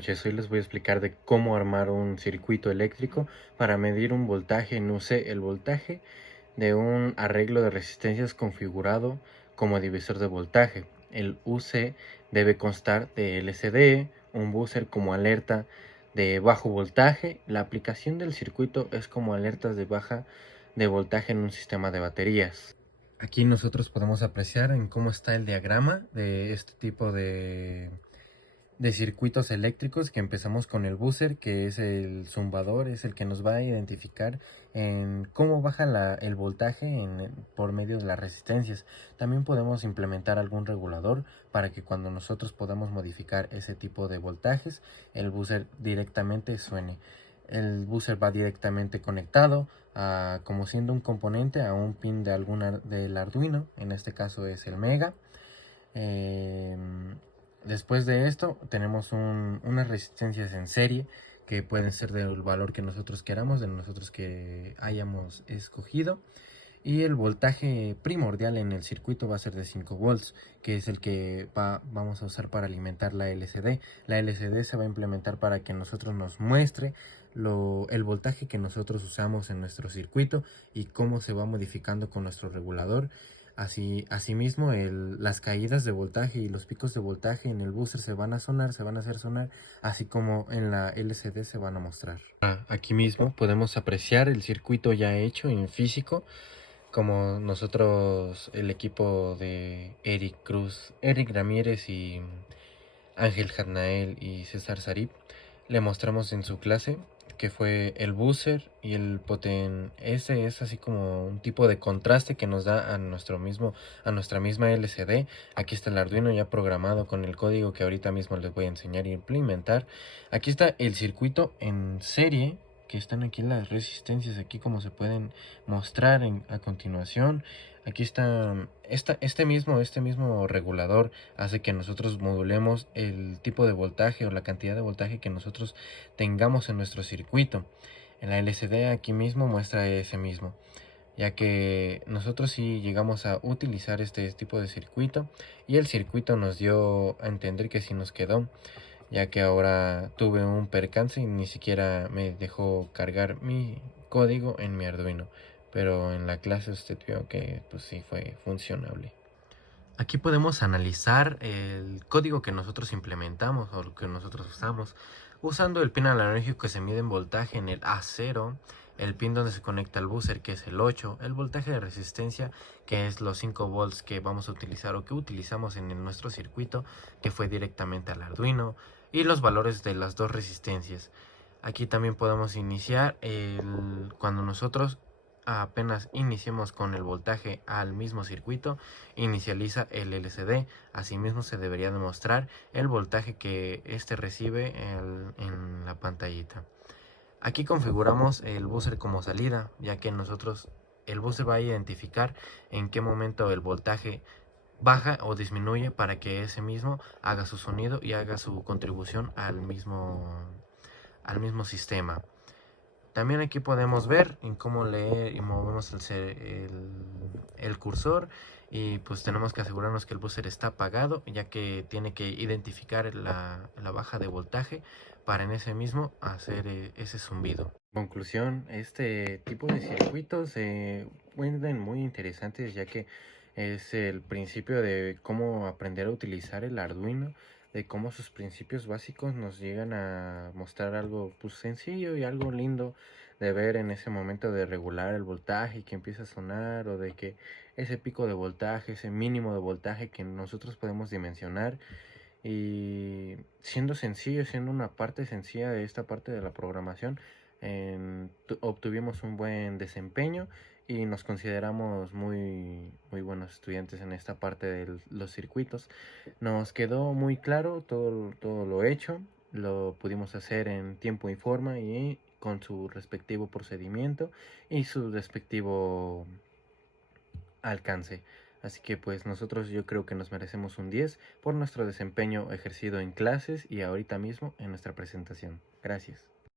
noches, hoy les voy a explicar de cómo armar un circuito eléctrico para medir un voltaje en UC. El voltaje de un arreglo de resistencias configurado como divisor de voltaje. El UC debe constar de LCD, un buzzer como alerta de bajo voltaje. La aplicación del circuito es como alertas de baja de voltaje en un sistema de baterías. Aquí nosotros podemos apreciar en cómo está el diagrama de este tipo de circuitos eléctricos, que empezamos con el buzzer, que es el zumbador, es el que nos va a identificar en cómo baja el voltaje por medio de las resistencias. También podemos implementar algún regulador para que cuando nosotros podamos modificar ese tipo de voltajes, el buzzer directamente suene. El buzzer va directamente conectado como siendo un componente a un pin del Arduino, en este caso es el Mega. Después de esto tenemos unas resistencias en serie que pueden ser del valor que nosotros queramos, de nosotros que hayamos escogido. Y el voltaje primordial en el circuito va a ser de 5 volts, que es el que vamos a usar para alimentar la LCD. La LCD se va a implementar para que nosotros nos muestre el voltaje que nosotros usamos en nuestro circuito y cómo se va modificando con nuestro regulador. Asimismo, las caídas de voltaje y los picos de voltaje en el booster se van a hacer sonar, así como en la LCD se van a mostrar. Aquí mismo podemos apreciar el circuito ya hecho en físico, como nosotros, el equipo de Eric Cruz, Eric Ramírez y Ángel Jarnael y César Sarip le mostramos en su clase, que fue el buzzer y el poten. Ese es así como un tipo de contraste que nos da a nuestra misma LCD. Aquí está el Arduino ya programado con el código que ahorita mismo les voy a enseñar e implementar. Aquí está el circuito en serie, que están aquí las resistencias, aquí como se pueden mostrar a continuación. Aquí está este mismo regulador hace que nosotros modulemos el tipo de voltaje o la cantidad de voltaje que nosotros tengamos en nuestro circuito. En la LCD aquí mismo muestra ese mismo, ya que nosotros sí llegamos a utilizar este tipo de circuito y el circuito nos dio a entender que sí nos quedó, ya que ahora tuve un percance y ni siquiera me dejó cargar mi código en mi Arduino, pero en la clase usted vio que pues sí fue funcionable. Aquí podemos analizar el código que nosotros implementamos o lo que nosotros usamos, usando el pin analógico que se mide en voltaje en el A0, el pin donde se conecta el buzzer que es el 8, el voltaje de resistencia que es los 5 volts que vamos a utilizar o que utilizamos en nuestro circuito, que fue directamente al Arduino, y los valores de las dos resistencias. Aquí también podemos iniciar cuando nosotros apenas iniciemos con el voltaje al mismo circuito, inicializa el LCD. Asimismo se debería demostrar el voltaje que este recibe en la pantallita. Aquí configuramos el buzzer como salida, ya que el buzzer va a identificar en qué momento el voltaje baja o disminuye para que ese mismo haga su sonido y haga su contribución al mismo sistema. También aquí podemos ver en cómo leer y movemos el cursor, y pues tenemos que asegurarnos que el buzzer está apagado, ya que tiene que identificar la baja de voltaje para en ese mismo hacer ese zumbido. Conclusión, este tipo de circuitos se vuelven muy interesantes, ya que es el principio de cómo aprender a utilizar el Arduino, de cómo sus principios básicos nos llegan a mostrar algo pues sencillo y algo lindo de ver en ese momento, de regular el voltaje que empieza a sonar, o de que ese pico de voltaje, ese mínimo de voltaje que nosotros podemos dimensionar. Y siendo sencillo, siendo una parte sencilla de esta parte de la programación, obtuvimos un buen desempeño y nos consideramos muy buenos estudiantes en esta parte de los circuitos. Nos quedó muy claro todo lo hecho, lo pudimos hacer en tiempo y forma y con su respectivo procedimiento y su respectivo alcance. Así que pues nosotros, yo creo que nos merecemos un 10 por nuestro desempeño ejercido en clases y ahorita mismo en nuestra presentación. Gracias.